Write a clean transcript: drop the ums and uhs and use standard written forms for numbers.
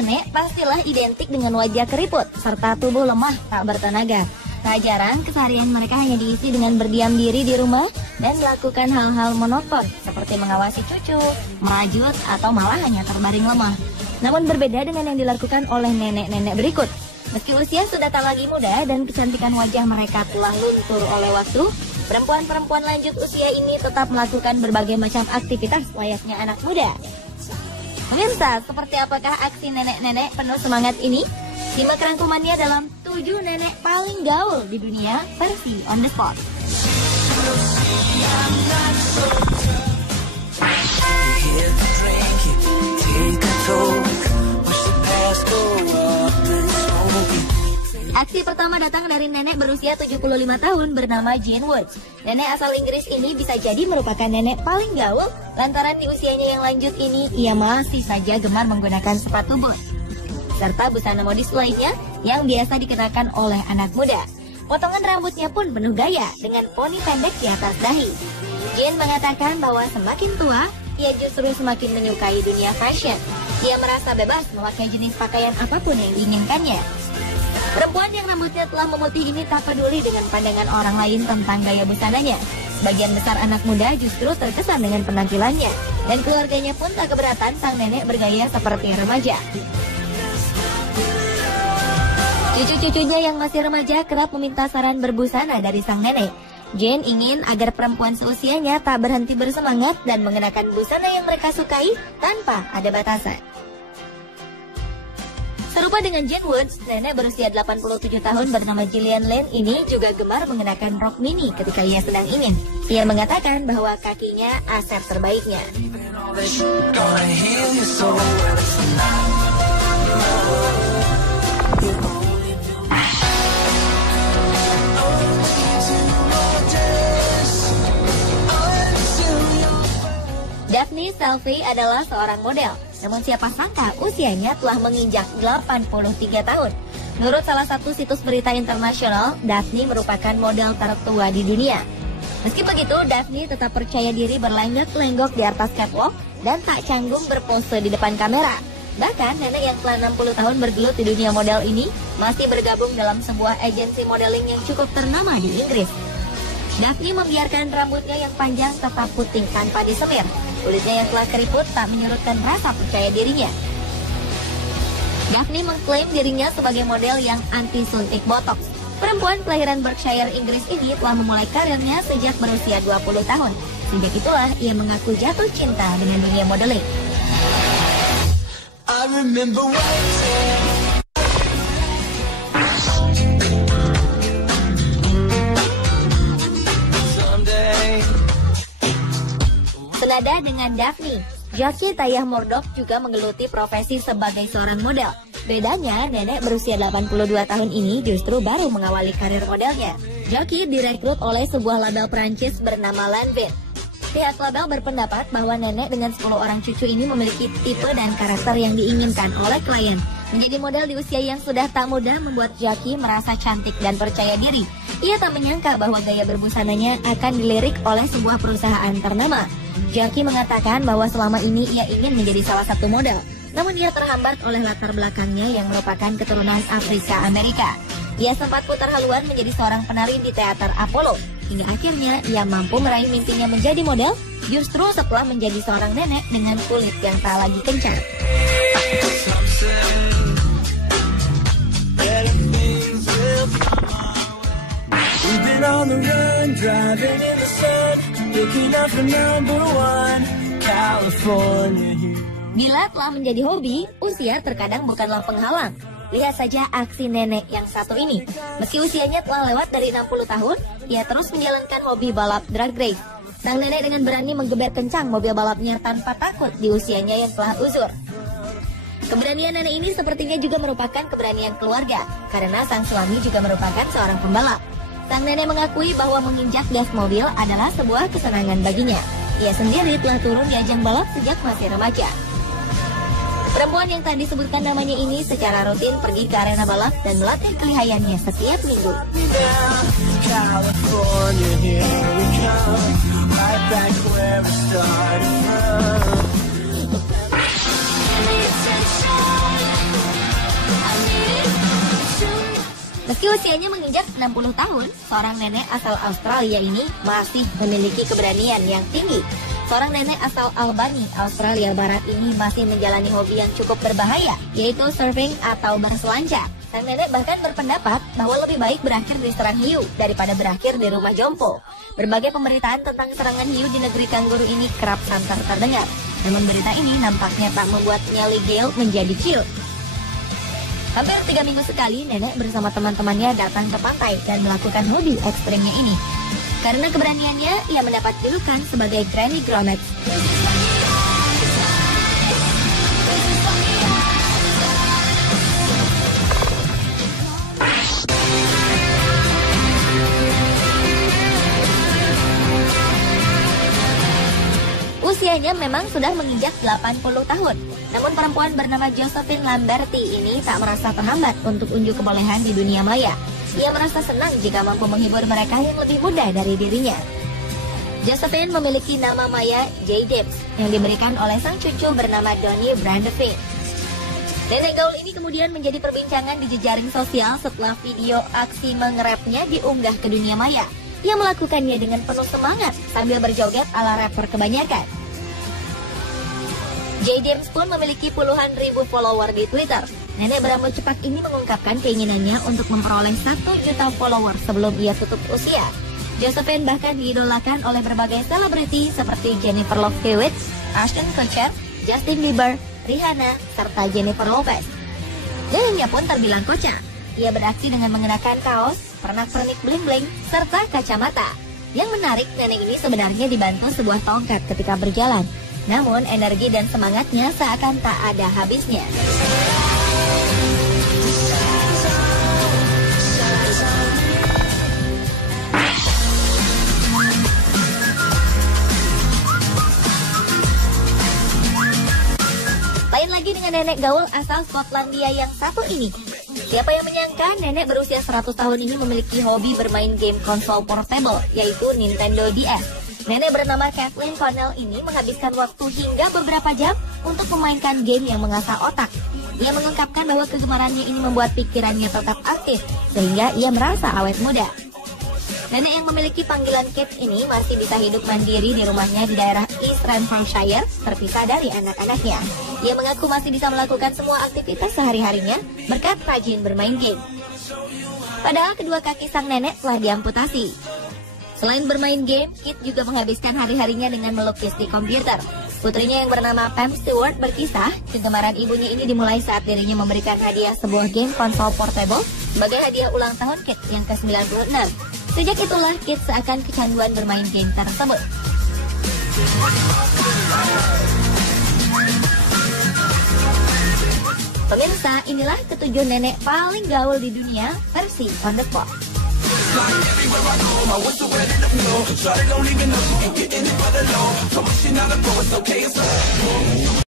nenek pastilah identik dengan wajah keriput serta tubuh lemah tak bertenaga. Tak jarang keseharian mereka hanya diisi dengan berdiam diri di rumah dan melakukan hal-hal monoton seperti mengawasi cucu, merajut, atau malah hanya terbaring lemah. Namun berbeda dengan yang dilakukan oleh nenek-nenek berikut. Meski usia sudah tak lagi muda dan kecantikan wajah mereka telah luntur oleh waktu, perempuan-perempuan lanjut usia ini tetap melakukan berbagai macam aktivitas layaknya anak muda. Pemirsa, seperti apakah aksi nenek-nenek penuh semangat ini? Simak rangkumannya dalam 7 nenek paling gaul di dunia versi On The Spot. Aksi pertama datang dari nenek berusia 75 tahun bernama Jane Woods. Nenek asal Inggris ini bisa jadi merupakan nenek paling gaul lantaran di usianya yang lanjut ini ia masih saja gemar menggunakan sepatu boot serta busana modis lainnya yang biasa dikenakan oleh anak muda. Potongan rambutnya pun penuh gaya dengan poni pendek di atas dahi. Jane mengatakan bahwa semakin tua, ia justru semakin menyukai dunia fashion. Ia merasa bebas memakai jenis pakaian apapun yang diinginkannya. Perempuan yang rambutnya telah memutih ini tak peduli dengan pandangan orang lain tentang gaya busananya. Sebagian besar anak muda justru terkesan dengan penampilannya. Dan keluarganya pun tak keberatan sang nenek bergaya seperti remaja. Cucu-cucunya yang masih remaja kerap meminta saran berbusana dari sang nenek. Jane ingin agar perempuan seusianya tak berhenti bersemangat dan mengenakan busana yang mereka sukai tanpa ada batasan. Serupa dengan Jane Woods, nenek berusia 87 tahun bernama Gillian Lane ini juga gemar mengenakan rok mini ketika ia sedang ingin. Ia mengatakan bahwa kakinya aset terbaiknya. Daphne Selfie adalah seorang model. Namun siapa sangka usianya telah menginjak 83 tahun. Menurut salah satu situs berita internasional, Daphne merupakan model tertua di dunia. Meski begitu, Daphne tetap percaya diri berlenggak-lenggok di atas catwalk dan tak canggung berpose di depan kamera. Bahkan nenek yang telah 60 tahun bergelut di dunia model ini masih bergabung dalam sebuah agensi modeling yang cukup ternama di Inggris. Daphne membiarkan rambutnya yang panjang tetap putih tanpa disemir. Kulitnya yang telah keriput tak menyurutkan rasa percaya dirinya. Daphne mengklaim dirinya sebagai model yang anti suntik botox. Perempuan kelahiran Berkshire, Inggris ini telah memulai karirnya sejak berusia 20 tahun. Sejak itulah ia mengaku jatuh cinta dengan dunia modeling. I remember waiting. Senada dengan Daphne, Jackie Tayah Murdoch juga menggeluti profesi sebagai seorang model. Bedanya, nenek berusia 82 tahun ini justru baru mengawali karir modelnya. Jackie direkrut oleh sebuah label Prancis bernama Lanvin. Pihak label berpendapat bahwa nenek dengan 10 orang cucu ini memiliki tipe dan karakter yang diinginkan oleh klien. Menjadi model di usia yang sudah tak muda membuat Jackie merasa cantik dan percaya diri. Ia tak menyangka bahwa gaya berbusananya akan dilirik oleh sebuah perusahaan ternama. Jackie mengatakan bahwa selama ini ia ingin menjadi salah satu model. Namun ia terhambat oleh latar belakangnya yang merupakan keturunan Afrika Amerika. Ia sempat putar haluan menjadi seorang penari di teater Apollo. Hingga akhirnya ia mampu meraih mimpinya menjadi model justru setelah menjadi seorang nenek dengan kulit yang tak lagi kencan. Bila telah menjadi hobi, usia terkadang bukanlah penghalang. Lihat saja aksi nenek yang satu ini. Meski usianya telah lewat dari 60 tahun, ia terus menjalankan hobi balap drag race. Sang nenek dengan berani menggeber kencang mobil balapnya tanpa takut di usianya yang telah uzur. Keberanian nenek ini sepertinya juga merupakan keberanian keluarga, karena sang suami juga merupakan seorang pembalap. Sang nenek mengakui bahwa menginjak gas mobil adalah sebuah kesenangan baginya. Ia sendiri telah turun di ajang balap sejak masih remaja. Perempuan yang tadi disebutkan namanya ini secara rutin pergi ke arena balap dan melatih kelihayannya setiap minggu. Meski usianya menginjak 60 tahun, seorang nenek asal Australia ini masih memiliki keberanian yang tinggi. Seorang nenek asal Albany, Australia Barat ini masih menjalani hobi yang cukup berbahaya, yaitu surfing atau berselancar. Sang nenek bahkan berpendapat bahwa lebih baik berakhir diserang hiu daripada berakhir di rumah jompo. Berbagai pemberitaan tentang serangan hiu di negeri kanguru ini kerap santer terdengar. Namun berita ini nampaknya tak membuat nyali Gail menjadi ciut. Hampir 3 minggu sekali, nenek bersama teman-temannya datang ke pantai dan melakukan hobi ekstrimnya ini. Karena keberaniannya, ia mendapat julukan sebagai Granny Grommet. Usianya memang sudah menginjak 80 tahun. Namun perempuan bernama Josephine Lamberti ini tak merasa terhambat untuk unjuk kebolehan di dunia maya. Ia merasa senang jika mampu menghibur mereka yang lebih muda dari dirinya. Josephine memiliki nama maya J. Dibbs yang diberikan oleh sang cucu bernama Donnie Brandevin. Nenek gaul ini kemudian menjadi perbincangan di jejaring sosial setelah video aksi mengerapnya diunggah ke dunia maya. Ia melakukannya dengan penuh semangat sambil berjoget ala rapper kebanyakan. J. Dibbs pun memiliki puluhan ribu follower di Twitter. Nenek berambut cepat ini mengungkapkan keinginannya untuk memperoleh 1 juta follower sebelum ia tutup usia. Josephine bahkan diidolakan oleh berbagai selebriti seperti Jennifer Love Hewitt, Ashton Kutcher, Justin Bieber, Rihanna, serta Jennifer Lopez. Gayanya pun terbilang kocak. Ia beraksi dengan mengenakan kaos, pernak-pernik bling-bling, serta kacamata. Yang menarik, nenek ini sebenarnya dibantu sebuah tongkat ketika berjalan. Namun energi dan semangatnya seakan tak ada habisnya. Lain lagi dengan nenek gaul asal Skotlandia yang satu ini. Siapa yang menyangka nenek berusia 100 tahun ini memiliki hobi bermain game konsol portable, yaitu Nintendo DS. Nenek bernama Kathleen Connell ini menghabiskan waktu hingga beberapa jam untuk memainkan game yang mengasah otak. Ia mengungkapkan bahwa kegemarannya ini membuat pikirannya tetap aktif, sehingga ia merasa awet muda. Nenek yang memiliki panggilan Kit ini masih bisa hidup mandiri di rumahnya di daerah East Renfrewshire, terpisah dari anak-anaknya. Ia mengaku masih bisa melakukan semua aktivitas sehari-harinya berkat rajin bermain game. Padahal kedua kaki sang nenek telah diamputasi. Selain bermain game, Kit juga menghabiskan hari-harinya dengan melukis di komputer. Putrinya yang bernama Pam Stewart berkisah, kegemaran ibunya ini dimulai saat dirinya memberikan hadiah sebuah game konsol portable sebagai hadiah ulang tahun Kit yang ke-96. Sejak itulah Kit seakan kecanduan bermain game tersebut. Pemirsa, inilah ketujuh nenek paling gaul di dunia versi On The Spot. Everywhere I go, my whistle ready to blow. Shawty don't even know she can get in it for the low. So much she not a pro, it's okay, it's